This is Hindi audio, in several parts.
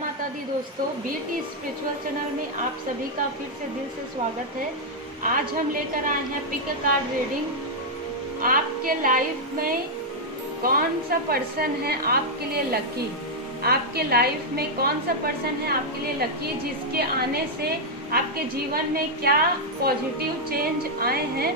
माता दी दोस्तों, बीटी स्पिरिचुअल चैनल में आप सभी का फिर से दिल से स्वागत है। आज हम लेकर आए हैं पिक अ कार्ड रीडिंग। आपके लाइफ में कौन सा पर्सन है आपके लिए लकी? आपके लाइफ में कौन सा पर्सन है आपके लिए लकी, जिसके आने से आपके जीवन में क्या पॉजिटिव चेंज आए हैं,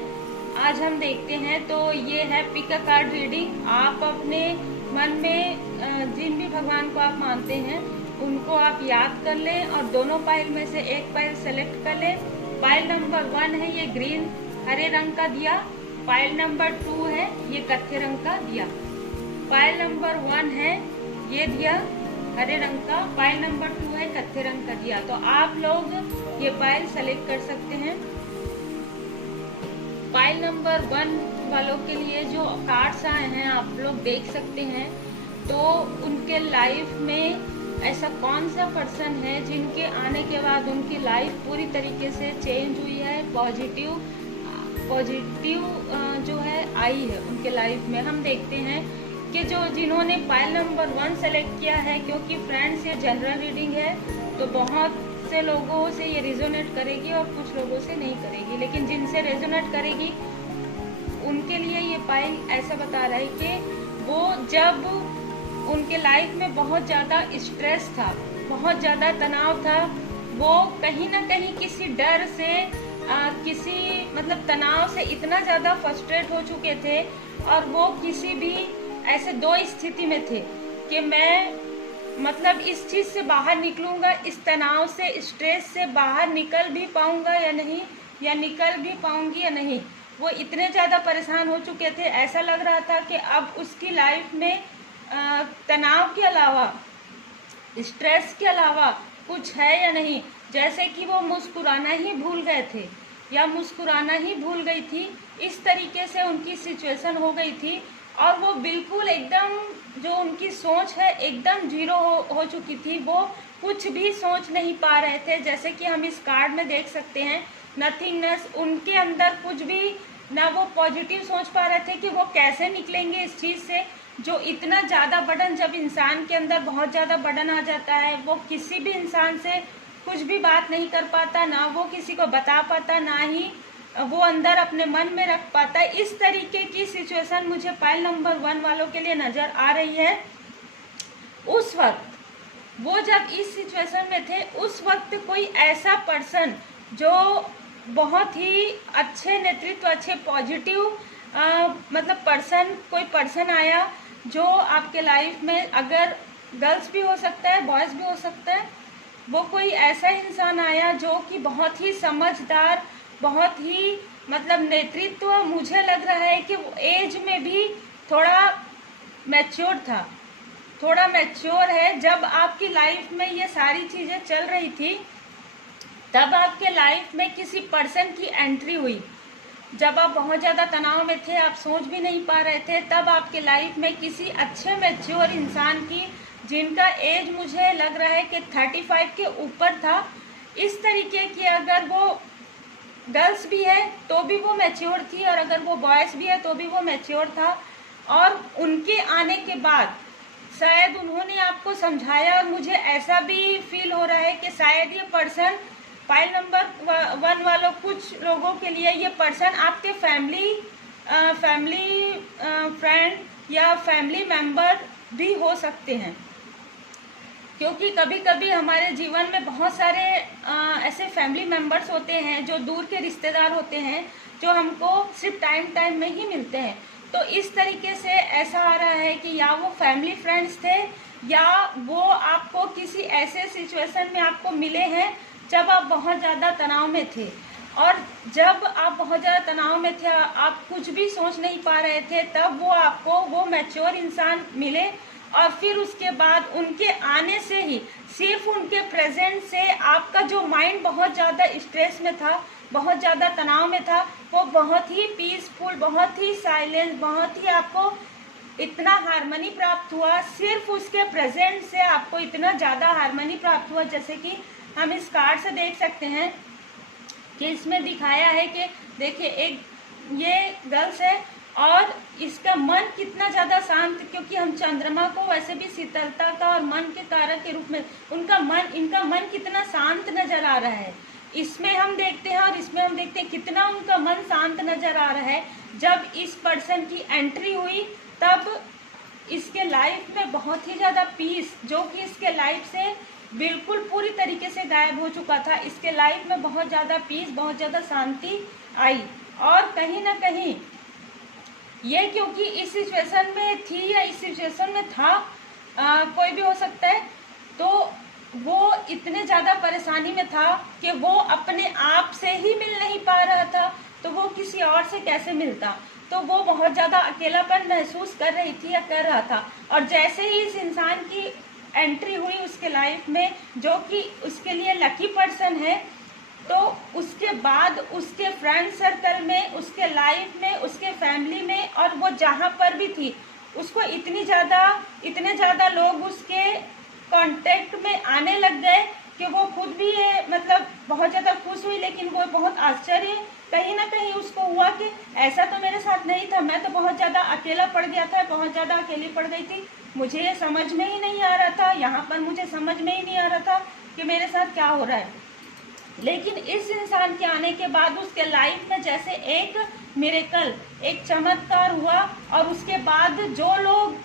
आज हम देखते हैं। तो ये है पिक अ कार्ड रीडिंग। आप अपने मन में जिन भी भगवान को आप मानते हैं उनको आप याद कर लें और दोनों पाइल में से एक पाइल सेलेक्ट कर लें। पाइल नंबर 1 है ये ग्रीन हरे रंग का दिया। पाइल नंबर 2 है ये कत्थे रंग का दिया। पाइल नंबर 1 है ये दिया हरे रंग का, पाइल नंबर 2 है कत्थे रंग का दिया। तो आप लोग ये पाइल सेलेक्ट कर सकते हैं। पाइल नंबर 1 वालों के लिए जो कार्ड्स आए हैं आप लोग देख सकते हैं। तो उनके लाइफ में ऐसा कौन सा पर्सन है जिनके आने के बाद उनकी लाइफ पूरी तरीके से चेंज हुई है, पॉजिटिव जो है आई है उनके लाइफ में। हम देखते हैं कि जो जिन्होंने पाइल नंबर 1 सेलेक्ट किया है, क्योंकि फ्रेंड्स ये जनरल रीडिंग है तो बहुत से लोगों से ये रेजोनेट करेगी और कुछ लोगों से नहीं करेगी, लेकिन जिनसे रेजोनेट करेगी उनके लिए ये पाइल ऐसा बता रहा है कि वो जब उनके लाइफ में बहुत ज़्यादा स्ट्रेस था, बहुत ज़्यादा तनाव था, वो कहीं ना कहीं किसी डर से किसी मतलब तनाव से इतना ज़्यादा फ्रस्ट्रेट हो चुके थे और वो किसी भी ऐसे दो स्थिति में थे कि मैं मतलब इस चीज़ से बाहर निकलूँगा, इस तनाव से स्ट्रेस से बाहर निकल भी पाऊँगा या नहीं, या निकल भी पाऊँगी या नहीं। वो इतने ज़्यादा परेशान हो चुके थे, ऐसा लग रहा था कि अब उसकी लाइफ में तनाव के अलावा, स्ट्रेस के अलावा कुछ है या नहीं। जैसे कि वो मुस्कुराना ही भूल गए थे या मुस्कुराना ही भूल गई थी, इस तरीके से उनकी सिचुएशन हो गई थी। और वो बिल्कुल एकदम जो उनकी सोच है एकदम जीरो हो चुकी थी। वो कुछ भी सोच नहीं पा रहे थे, जैसे कि हम इस कार्ड में देख सकते हैं। नथिंगनेस, उनके अंदर कुछ भी ना वो पॉजिटिव सोच पा रहे थे कि वो कैसे निकलेंगे इस चीज़ से। जो इतना ज़्यादा बर्डन, जब इंसान के अंदर बहुत ज़्यादा बर्डन आ जाता है, वो किसी भी इंसान से कुछ भी बात नहीं कर पाता, ना वो किसी को बता पाता, ना ही वो अंदर अपने मन में रख पाता है। इस तरीके की सिचुएशन मुझे पाइल नंबर 1 वालों के लिए नज़र आ रही है। उस वक्त वो जब इस सिचुएशन में थे, उस वक्त कोई ऐसा पर्सन जो बहुत ही अच्छे नेतृत्व, अच्छे पॉजिटिव मतलब कोई पर्सन आया जो आपके लाइफ में, अगर गर्ल्स भी हो सकता है बॉयज़ भी हो सकता है, वो कोई ऐसा इंसान आया जो कि बहुत ही समझदार, बहुत ही मतलब नेतृत्व, मुझे लग रहा है कि वो एज में भी थोड़ा मैच्योर था, थोड़ा मैच्योर है। जब आपकी लाइफ में ये सारी चीज़ें चल रही थी तब आपके लाइफ में किसी पर्सन की एंट्री हुई। जब आप बहुत ज़्यादा तनाव में थे, आप सोच भी नहीं पा रहे थे, तब आपके लाइफ में किसी अच्छे मैच्योर इंसान की, जिनका एज मुझे लग रहा है कि 35 के ऊपर था, इस तरीके की, अगर वो गर्ल्स भी है तो भी वो मैच्योर थी और अगर वो बॉयज़ भी है तो भी वो मैच्योर था। और उनके आने के बाद शायद उन्होंने आपको समझाया, और मुझे ऐसा भी फील हो रहा है कि शायद ये पर्सन, पाइल नंबर 1 वालों, कुछ लोगों के लिए ये पर्सन आपके फैमिली फ्रेंड या फैमिली मेंबर भी हो सकते हैं। क्योंकि कभी कभी हमारे जीवन में बहुत सारे ऐसे फैमिली मेंबर्स होते हैं जो दूर के रिश्तेदार होते हैं, जो हमको सिर्फ टाइम में ही मिलते हैं। तो इस तरीके से ऐसा आ रहा है कि या वो फैमिली फ्रेंड्स थे, या वो आपको किसी ऐसे सिचुएशन में आपको मिले हैं जब आप बहुत ज़्यादा तनाव में थे। और जब आप बहुत ज़्यादा तनाव में थे, आप कुछ भी सोच नहीं पा रहे थे, तब वो आपको वो मैच्योर इंसान मिले। और फिर उसके बाद उनके आने से ही, सिर्फ उनके प्रेजेंट से आपका जो माइंड बहुत ज़्यादा स्ट्रेस में था, बहुत ज़्यादा तनाव में था, वो बहुत ही पीसफुल, बहुत ही साइलेंस, बहुत ही आपको इतना हार्मनी प्राप्त हुआ। सिर्फ उसके प्रेजेंट से आपको इतना ज़्यादा हार्मनी प्राप्त हुआ, जैसे कि हम इस कार्ड से देख सकते हैं कि इसमें दिखाया है कि देखिए, एक ये गर्ल्स है और इसका मन कितना ज्यादा शांत, क्योंकि हम चंद्रमा को वैसे भी शीतलता का और मन के कारक के रूप में इनका मन कितना शांत नजर आ रहा है, इसमें हम देखते हैं। और इसमें हम देखते हैं कितना उनका मन शांत नजर आ रहा है। जब इस पर्सन की एंट्री हुई तब इसके लाइफ में बहुत ही ज्यादा पीस, जो कि इसके लाइफ से बिल्कुल पूरी तरीके से गायब हो चुका था, इसके लाइफ में बहुत ज्यादा पीस, बहुत ज्यादा शांति आई। और कहीं ना कहीं ये क्योंकि इस सिचुएशन में थी या इस सिचुएशन में था, कोई भी हो सकता है, तो वो इतने ज़्यादा परेशानी में था कि वो अपने आप से ही मिल नहीं पा रहा था, तो वो किसी और से कैसे मिलता। तो वो बहुत ज़्यादा अकेलापन महसूस कर रही थी या कर रहा था। और जैसे ही इस इंसान की एंट्री हुई उसके लाइफ में, जो कि उसके लिए लकी पर्सन है, तो उसके बाद उसके फ्रेंड सर्कल में, उसके लाइफ में, उसके फैमिली में, और वो जहाँ पर भी थी उसको इतने ज़्यादा लोग उसके कांटेक्ट में आने लग गए कि वो खुद भी मतलब बहुत ज़्यादा खुश हुई। लेकिन वो बहुत आश्चर्य कहीं ना कहीं उसको हुआ कि ऐसा तो मेरे साथ नहीं था, मैं तो बहुत ज़्यादा अकेला पड़ गया था, बहुत ज़्यादा अकेली पड़ गई थी, मुझे ये समझ में ही नहीं आ रहा था, यहाँ पर मुझे समझ में ही नहीं आ रहा था कि मेरे साथ क्या हो रहा है। लेकिन इस इंसान के आने के बाद उसके लाइफ में जैसे एक मिरेकल, एक चमत्कार हुआ। और उसके बाद जो लोग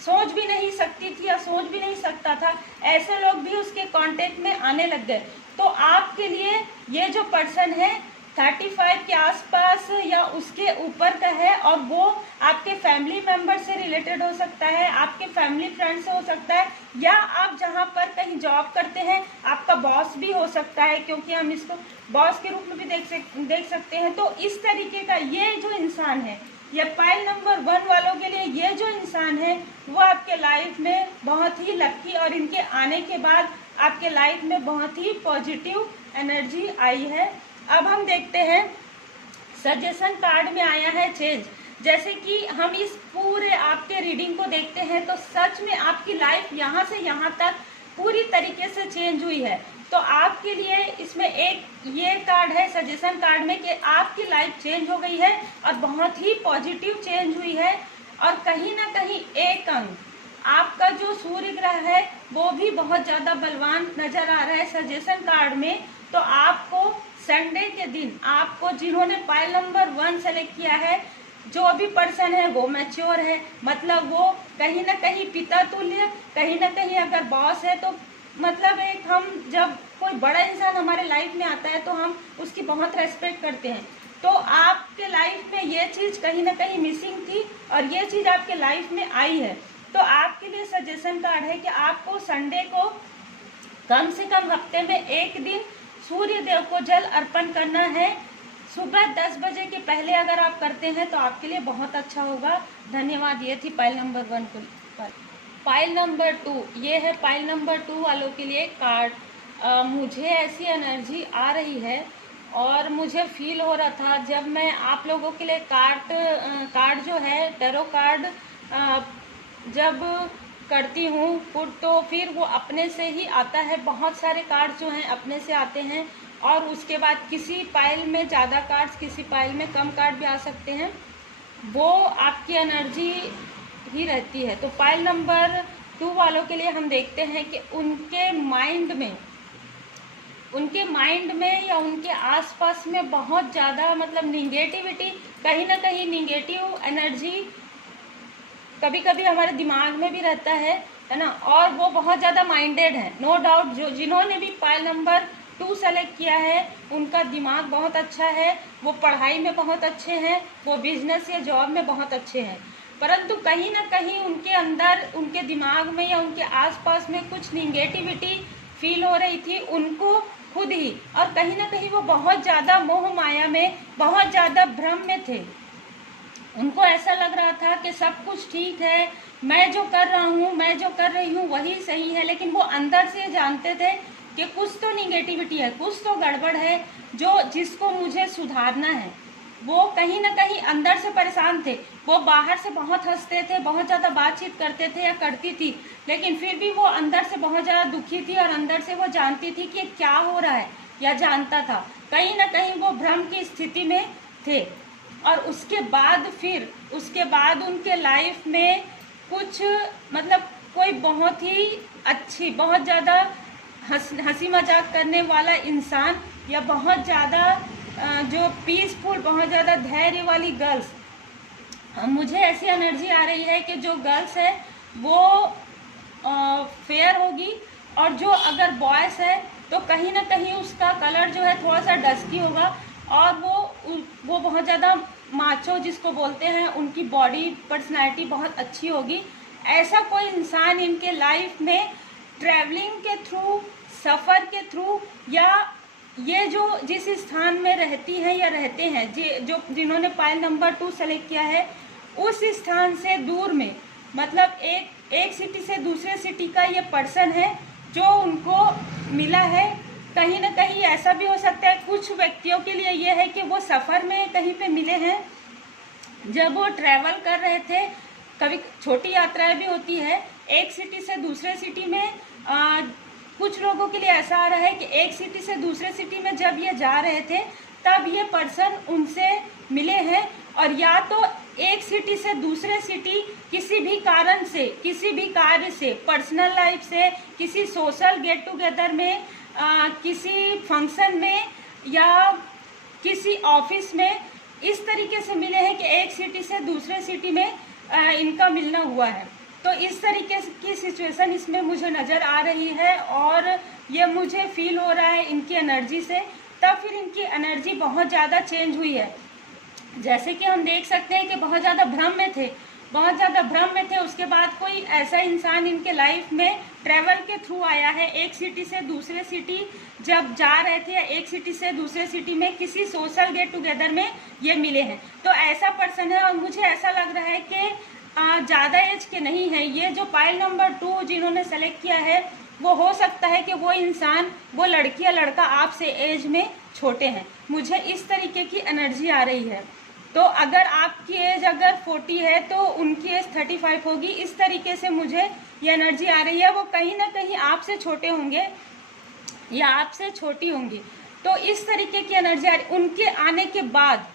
सोच भी नहीं सकती थी या सोच भी नहीं सकता था, ऐसे लोग भी उसके कांटेक्ट में आने लग गए। तो आपके लिए ये जो पर्सन है 35 के आसपास या उसके ऊपर का है, और वो आपके फैमिली मेंबर से रिलेटेड हो सकता है, आपके फैमिली फ्रेंड से हो सकता है, या आप जहाँ पर कहीं जॉब करते हैं आपका बॉस भी हो सकता है, क्योंकि हम इसको बॉस के रूप में भी देख सकते हैं। तो इस तरीके का ये जो इंसान है, ये पाइल नंबर 1 वालों के लिए ये जो इंसान है वो आपके लाइफ में बहुत ही लकी, और इनके आने के बाद आपके लाइफ में बहुत ही पॉजिटिव एनर्जी आई है। अब हम देखते हैं सजेशन कार्ड में आया है चेंज। जैसे कि हम इस पूरे आपके रीडिंग को देखते हैं तो सच में आपकी लाइफ यहाँ से यहाँ तक पूरी तरीके से चेंज हुई है। तो आपके लिए इसमें एक ये कार्ड है सजेशन कार्ड में कि आपकी लाइफ चेंज हो गई है और बहुत ही पॉजिटिव चेंज हुई है। और कहीं ना कहीं एक अंक आपका जो सूर्य ग्रह है वो भी बहुत ज्यादा बलवान नजर आ रहा है सजेशन कार्ड में। तो आपको संडे के दिन, आपको जिन्होंने पाइल नंबर 1 सेलेक्ट किया है, जो भी पर्सन है वो मैच्योर है, मतलब वो कहीं ना कहीं पिता तुल्य, कहीं ना कहीं अगर बॉस है तो मतलब एक हम जब कोई बड़ा इंसान हमारे लाइफ में आता है तो हम उसकी बहुत रेस्पेक्ट करते हैं। तो आपके लाइफ में ये चीज कहीं ना कहीं मिसिंग थी और ये चीज आपके लाइफ में आई है। तो आपके लिए सजेशन कार्ड है कि आपको संडे को कम से कम हफ्ते में एक दिन सूर्य देव को जल अर्पण करना है। सुबह 10 बजे के पहले अगर आप करते हैं तो आपके लिए बहुत अच्छा होगा। धन्यवाद। ये थी पाइल नंबर 1 को। पाइल नंबर 2, ये है पाइल नंबर 2 वालों के लिए कार्ड। मुझे ऐसी एनर्जी आ रही है और मुझे फील हो रहा था जब मैं आप लोगों के लिए कार्ड जो है टैरो कार्ड जब करती हूँ पुट, तो फिर वो अपने से ही आता है। बहुत सारे कार्ड जो हैं अपने से आते हैं और उसके बाद किसी पाइल में ज़्यादा कार्ड्स, किसी पाइल में कम कार्ड भी आ सकते हैं। वो आपकी एनर्जी ही रहती है। तो पाइल नंबर 2 वालों के लिए हम देखते हैं कि उनके माइंड में या उनके आसपास में बहुत ज़्यादा मतलब निगेटिविटी, कहीं ना कहीं निगेटिव एनर्जी कभी कभी हमारे दिमाग में भी रहता है ना। और वो बहुत ज़्यादा माइंडेड है, नो डाउट। जिन्होंने भी पाइल नंबर 2 सेलेक्ट किया है उनका दिमाग बहुत अच्छा है, वो पढ़ाई में बहुत अच्छे हैं, वो बिजनेस या जॉब में बहुत अच्छे हैं। परंतु कहीं ना कहीं उनके अंदर, उनके दिमाग में या उनके आसपास में कुछ निगेटिविटी फील हो रही थी उनको खुद ही। और कहीं ना कहीं वो बहुत ज़्यादा मोह माया में, बहुत ज़्यादा भ्रम में थे। उनको ऐसा लग रहा था कि सब कुछ ठीक है, मैं जो कर रहा हूँ, मैं जो कर रही हूँ वही सही है। लेकिन वो अंदर से जानते थे कि कुछ तो निगेटिविटी है, कुछ तो गड़बड़ है जिसको मुझे सुधारना है। वो कहीं ना कहीं अंदर से परेशान थे। वो बाहर से बहुत हंसते थे, बहुत ज़्यादा बातचीत करते थे या करती थी, लेकिन फिर भी वो अंदर से बहुत ज़्यादा दुखी थी और अंदर से वो जानती थी कि क्या हो रहा है, या जानता था। कहीं ना कहीं वो भ्रम की स्थिति में थे। और उसके बाद उनके लाइफ में कुछ मतलब कोई बहुत ही अच्छी, बहुत ज़्यादा हंसी मजाक करने वाला इंसान या बहुत ज़्यादा जो पीसफुल, बहुत ज़्यादा धैर्य वाली गर्ल्स, मुझे ऐसी एनर्जी आ रही है कि जो गर्ल्स है वो फेयर होगी, और जो अगर बॉयज़ है तो कहीं ना कहीं उसका कलर जो है थोड़ा सा डस्की होगा, और वो बहुत ज़्यादा माचो जिसको बोलते हैं, उनकी बॉडी पर्सनैलिटी बहुत अच्छी होगी। ऐसा कोई इंसान इनके लाइफ में ट्रैवलिंग के थ्रू, सफ़र के थ्रू, या ये जो जिस स्थान में रहती है या रहते हैं, जो जिन्होंने पाइल नंबर 2 सेलेक्ट किया है, उस स्थान से दूर में, मतलब एक सिटी से दूसरे सिटी का ये पर्सन है जो उनको मिला है। कहीं ना कहीं ऐसा भी हो सकता है, कुछ व्यक्तियों के लिए ये है कि वो सफ़र में कहीं पे मिले हैं, जब वो ट्रैवल कर रहे थे। कभी छोटी यात्राएं भी होती है एक सिटी से दूसरे सिटी में। कुछ लोगों के लिए ऐसा आ रहा है कि एक सिटी से दूसरे सिटी में जब ये जा रहे थे तब ये पर्सन उनसे मिले हैं, और या तो एक सिटी से दूसरे सिटी किसी भी कारण से, किसी भी कार्य से, पर्सनल लाइफ से, किसी सोशल गेट टुगेदर में, किसी फंक्शन में या किसी ऑफिस में, इस तरीके से मिले हैं कि एक सिटी से दूसरे सिटी में इनका मिलना हुआ है। तो इस तरीके की सिचुएशन इसमें मुझे नज़र आ रही है, और ये मुझे फील हो रहा है इनकी एनर्जी से। तब फिर इनकी एनर्जी बहुत ज़्यादा चेंज हुई है। जैसे कि हम देख सकते हैं कि बहुत ज़्यादा भ्रम में थे, बहुत ज़्यादा भ्रम में थे। उसके बाद कोई ऐसा इंसान इनके लाइफ में ट्रैवल के थ्रू आया है। एक सिटी से दूसरे सिटी जब जा रहे थे, एक सिटी से दूसरे सिटी में किसी सोशल गेट टुगेदर में ये मिले हैं। तो ऐसा पर्सन है, और मुझे ऐसा लग रहा है कि ज़्यादा एज के नहीं है। ये जो पाइल नंबर 2 जिन्होंने सेलेक्ट किया है, वो हो सकता है कि वो इंसान, वो लड़की या लड़का आपसे एज में छोटे हैं। मुझे इस तरीके की एनर्जी आ रही है। तो अगर आपकी एज अगर 40 है तो उनकी एज 35 होगी। इस तरीके से मुझे ये एनर्जी आ रही है। वो कहीं ना कहीं आपसे छोटे होंगे या आपसे छोटी होंगी। तो इस तरीके की एनर्जी आ रही। उनके आने के बाद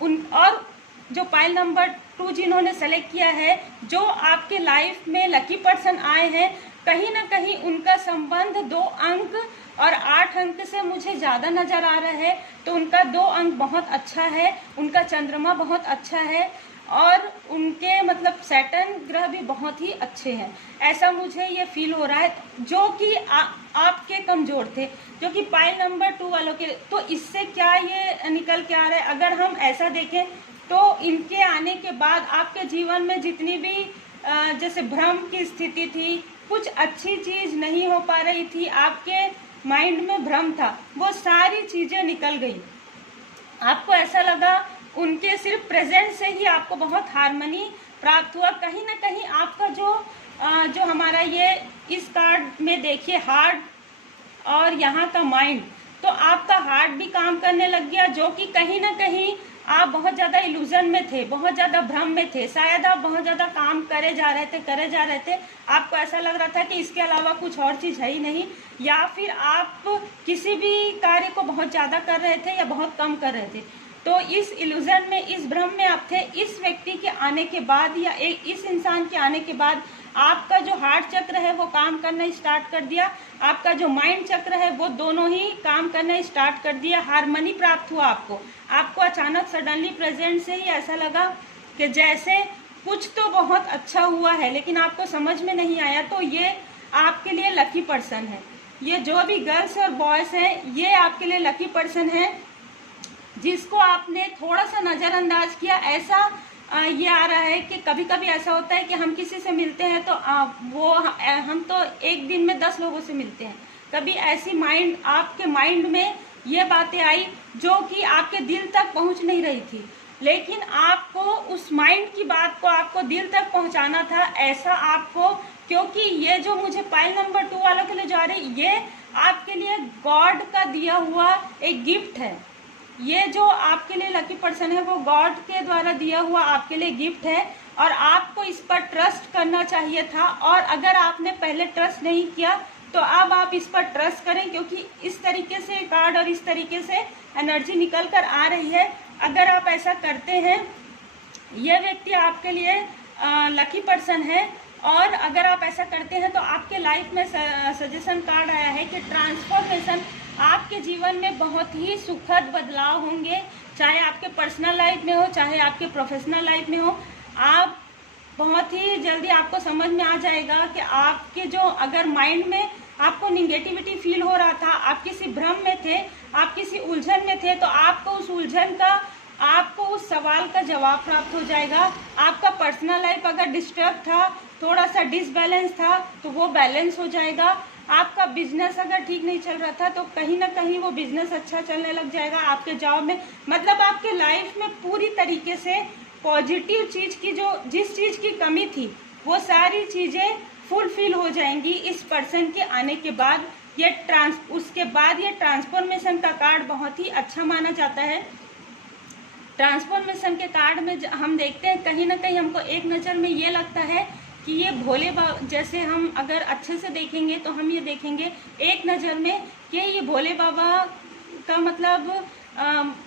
और जो पाइल नंबर 2 जिन्होंने सेलेक्ट किया है, जो आपके लाइफ में लकी पर्सन आए हैं, कहीं ना कहीं उनका संबंध 2 अंक और 8 अंक से मुझे ज़्यादा नज़र आ रहा है। तो उनका 2 अंक बहुत अच्छा है, उनका चंद्रमा बहुत अच्छा है, और उनके मतलब सैटर्न ग्रह भी बहुत ही अच्छे हैं। ऐसा मुझे ये फील हो रहा है, जो कि आपके कमज़ोर थे, जो कि पाइल नंबर 2 वालों के। तो इससे क्या ये निकल के आ रहा है, अगर हम ऐसा देखें तो इनके आने के बाद आपके जीवन में जितनी भी जैसे भ्रम की स्थिति थी, कुछ अच्छी चीज़ नहीं हो पा रही थी, आपके माइंड में भ्रम था, वो सारी चीज़ें निकल गई। आपको ऐसा लगा उनके सिर्फ प्रेजेंट से ही आपको बहुत हार्मनी प्राप्त हुआ। कहीं ना कहीं आपका जो हमारा ये इस कार्ड में देखिए हार्ट और यहाँ का माइंड, तो आपका हार्ट भी काम करने लग गया, जो कि कहीं ना कहीं आप बहुत ज़्यादा इल्यूजन में थे, बहुत ज़्यादा भ्रम में थे। शायद आप बहुत ज़्यादा काम करे जा रहे थे। आपको ऐसा लग रहा था कि इसके अलावा कुछ और चीज़ है ही नहीं, या फिर आप किसी भी कार्य को बहुत ज़्यादा कर रहे थे या बहुत कम कर रहे थे। तो इस इल्यूजन में, इस भ्रम में आप थे। इस व्यक्ति के आने के बाद या इस इंसान के आने के बाद आपका जो हार्ट चक्र है वो काम करना स्टार्ट कर दिया, आपका जो माइंड चक्र है वो दोनों ही काम करना स्टार्ट कर दिया। हार्मनी प्राप्त हुआ आपको अचानक सडनली प्रेजेंट से ही ऐसा लगा कि जैसे कुछ तो बहुत अच्छा हुआ है, लेकिन आपको समझ में नहीं आया। तो ये आपके लिए लकी पर्सन है। ये जो भी गर्ल्स और बॉयज़ हैं, ये आपके लिए लकी पर्सन है, जिसको आपने थोड़ा सा नज़रअंदाज किया। ऐसा ये आ रहा है कि कभी कभी ऐसा होता है कि हम किसी से मिलते हैं तो हम तो एक दिन में 10 लोगों से मिलते हैं। कभी ऐसी आपके माइंड में ये बातें आई जो कि आपके दिल तक पहुंच नहीं रही थी, लेकिन आपको उस माइंड की बात को आपको दिल तक पहुंचाना था। ऐसा आपको, क्योंकि ये जो मुझे पाइल नंबर 2 वालों के लिए जा रही, ये आपके लिए गॉड का दिया हुआ एक गिफ्ट है। ये जो आपके लिए लकी पर्सन है वो गॉड के द्वारा दिया हुआ आपके लिए गिफ्ट है, और आपको इस पर ट्रस्ट करना चाहिए था। और अगर आपने पहले ट्रस्ट नहीं किया तो अब आप इस पर ट्रस्ट करें, क्योंकि इस तरीके से कार्ड और इस तरीके से एनर्जी निकल कर आ रही है अगर आप ऐसा करते हैं, यह व्यक्ति आपके लिए लकी पर्सन है। और अगर आप ऐसा करते हैं तो आपके लाइफ में सजेशन कार्ड आया है कि ट्रांसफॉर्मेशन, आपके जीवन में बहुत ही सुखद बदलाव होंगे, चाहे आपके पर्सनल लाइफ में हो चाहे आपके प्रोफेशनल लाइफ में हो। आप बहुत ही जल्दी आपको समझ में आ जाएगा कि आपके जो अगर माइंड में आपको निगेटिविटी फील हो रहा था, आप किसी भ्रम में थे, आप किसी उलझन में थे, तो आपको उस उलझन का, आपको उस सवाल का जवाब प्राप्त हो जाएगा। आपका पर्सनल लाइफ अगर डिस्टर्ब था, थोड़ा सा डिसबैलेंस था, तो वो बैलेंस हो जाएगा। आपका बिजनेस अगर ठीक नहीं चल रहा था तो कहीं ना कहीं वो बिजनेस अच्छा चलने लग जाएगा। आपके जॉब में, मतलब आपके लाइफ में पूरी तरीके से पॉजिटिव चीज़ की, जो जिस चीज़ की कमी थी वो सारी चीज़ें फुलफिल हो जाएंगी इस पर्सन के आने के बाद। उसके बाद ये ट्रांसफॉर्मेशन का कार्ड बहुत ही अच्छा माना जाता है। ट्रांसफॉर्मेशन के कार्ड में हम देखते हैं, कहीं ना कहीं हमको एक नज़र में ये लगता है कि ये भोले बाबा, जैसे हम अगर अच्छे से देखेंगे तो हम ये देखेंगे एक नज़र में कि ये भोले बाबा का मतलब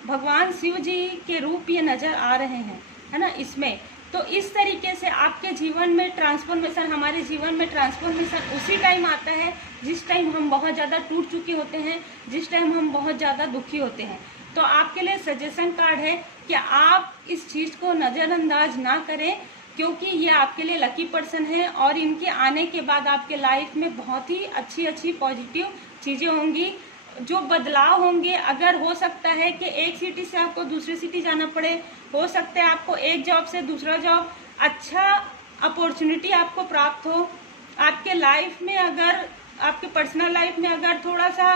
भगवान शिव जी के रूप ये नज़र आ रहे हैं, है ना इसमें। तो इस तरीके से आपके जीवन में ट्रांसफॉर्मेशन, हमारे जीवन में ट्रांसफॉर्मेशन उसी टाइम आता है जिस टाइम हम बहुत ज़्यादा टूट चुके होते हैं, जिस टाइम हम बहुत ज़्यादा दुखी होते हैं। तो आपके लिए सजेशन कार्ड है कि आप इस चीज़ को नज़रअंदाज ना करें, क्योंकि ये आपके लिए लकी पर्सन है और इनके आने के बाद आपके लाइफ में बहुत ही अच्छी अच्छी पॉजिटिव चीज़ें होंगी, जो बदलाव होंगे। अगर हो सकता है कि एक सिटी से आपको दूसरी सिटी जाना पड़े, हो सकता है आपको एक जॉब से दूसरा जॉब, अच्छा अपॉर्चुनिटी आपको प्राप्त हो। आपके लाइफ में अगर, आपके पर्सनल लाइफ में अगर थोड़ा सा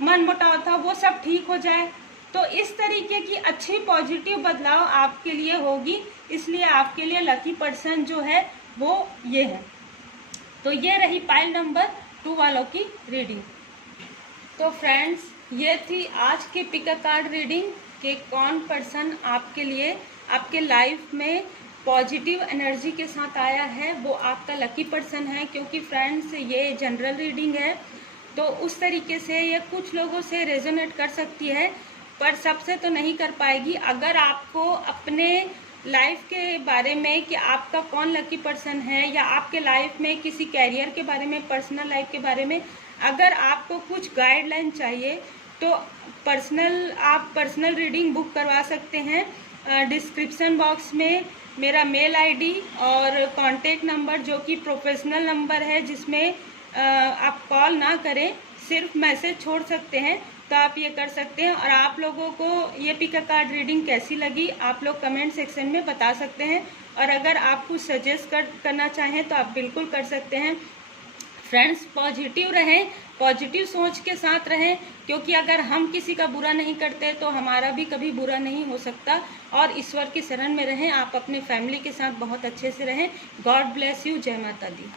मन मुटाव था वो सब ठीक हो जाए, तो इस तरीके की अच्छी पॉजिटिव बदलाव आपके लिए होगी। इसलिए आपके लिए लकी पर्सन जो है वो ये है। तो ये रही पाइल नंबर 2 वालों की रीडिंग। तो फ्रेंड्स, ये थी आज की पिक अ कार्ड रीडिंग कि कौन पर्सन आपके लिए, आपके लाइफ में पॉजिटिव एनर्जी के साथ आया है, वो आपका लकी पर्सन है। क्योंकि फ्रेंड्स ये जनरल रीडिंग है, तो उस तरीके से ये कुछ लोगों से रेजोनेट कर सकती है, पर सबसे तो नहीं कर पाएगी। अगर आपको अपने लाइफ के बारे में कि आपका कौन लकी पर्सन है, या आपके लाइफ में किसी कैरियर के बारे में, पर्सनल लाइफ के बारे में अगर आपको कुछ गाइडलाइन चाहिए, तो आप पर्सनल रीडिंग बुक करवा सकते हैं। डिस्क्रिप्शन बॉक्स में मेरा मेल आईडी और कॉन्टेक्ट नंबर, जो कि प्रोफेशनल नंबर है, जिसमें आप कॉल ना करें, सिर्फ मैसेज छोड़ सकते हैं, तो आप ये कर सकते हैं। और आप लोगों को ये पिक अ कार्ड रीडिंग कैसी लगी आप लोग कमेंट सेक्शन में बता सकते हैं। और अगर आप कुछ सजेस्ट करना चाहें तो आप बिल्कुल कर सकते हैं। फ्रेंड्स, पॉजिटिव रहें, पॉजिटिव सोच के साथ रहें, क्योंकि अगर हम किसी का बुरा नहीं करते तो हमारा भी कभी बुरा नहीं हो सकता। और ईश्वर की शरण में रहें, आप अपने फैमिली के साथ बहुत अच्छे से रहें। God bless you. जय माता दी।